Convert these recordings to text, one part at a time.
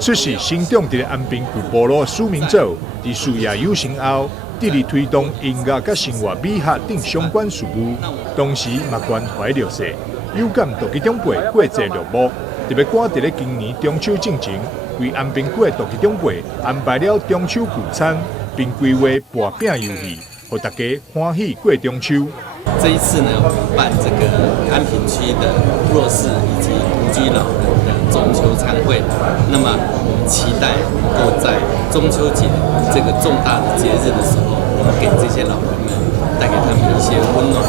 出席新种植安平古部落苏明组，伫树叶有成后，致力推动音乐甲生活美学等相关事务，同时嘛关怀弱势，有感杜基中辈过节落幕，特别赶伫咧今年中秋进前，为安平区的杜基中辈安排了中秋聚餐，并规划拔饼游戏，让大家欢喜过中秋。这一次呢，我们办这个安平区的弱势以及独居老人的中秋餐会。那么，我们期待能够在中秋节这个重大的节日的时候，我们给这些老人们带给他们一些温暖。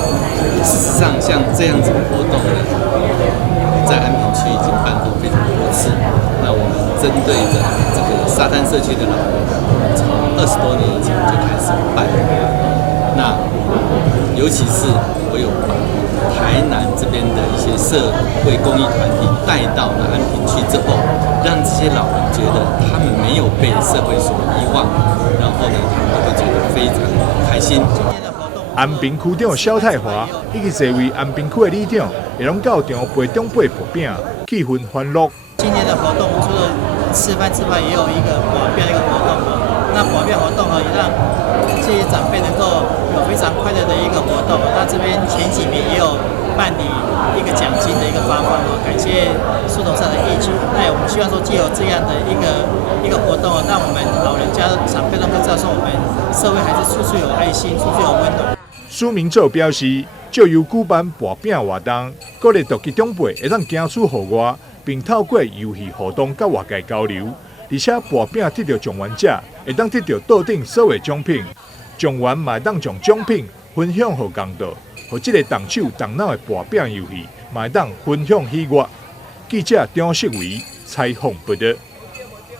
事实上，像这样子的活动呢，在安平区已经办过非常多次。那我们针对着这个沙滩社区的老人，从20多年以前就开始办。那尤其是我有把台南这边的一些社会公益团体带到了安平区之后，让这些老人觉得他们没有被社会所遗忘，然后呢，他们都会觉得非常开心。安平区长萧泰华以及这位安平区的里长，也拢到场陪长辈薄饼，气氛欢乐。今天的活动除了吃饭之外，也有一个薄饼的一个活动那薄饼活动也让这些长辈能够有非常快乐的一个活动。那这边前几名也有办理一个奖金的一个发放感谢树头上的义举。那我们希望说，藉由这样的一个活动让我们老人家长辈都可以知道说，我们社会还是处处有爱心，处处有温暖。苏明组表示，就由举办薄饼活动，鼓励独居长辈会当行出户外，并透过游戏互动甲外界交流。而且薄饼得到状元者，会当得到桌顶所有奖品。状元嘛会当将奖品分享给公道，和这个动手动脑的薄饼游戏，嘛会当分享喜悦。记者张世伟采访报道。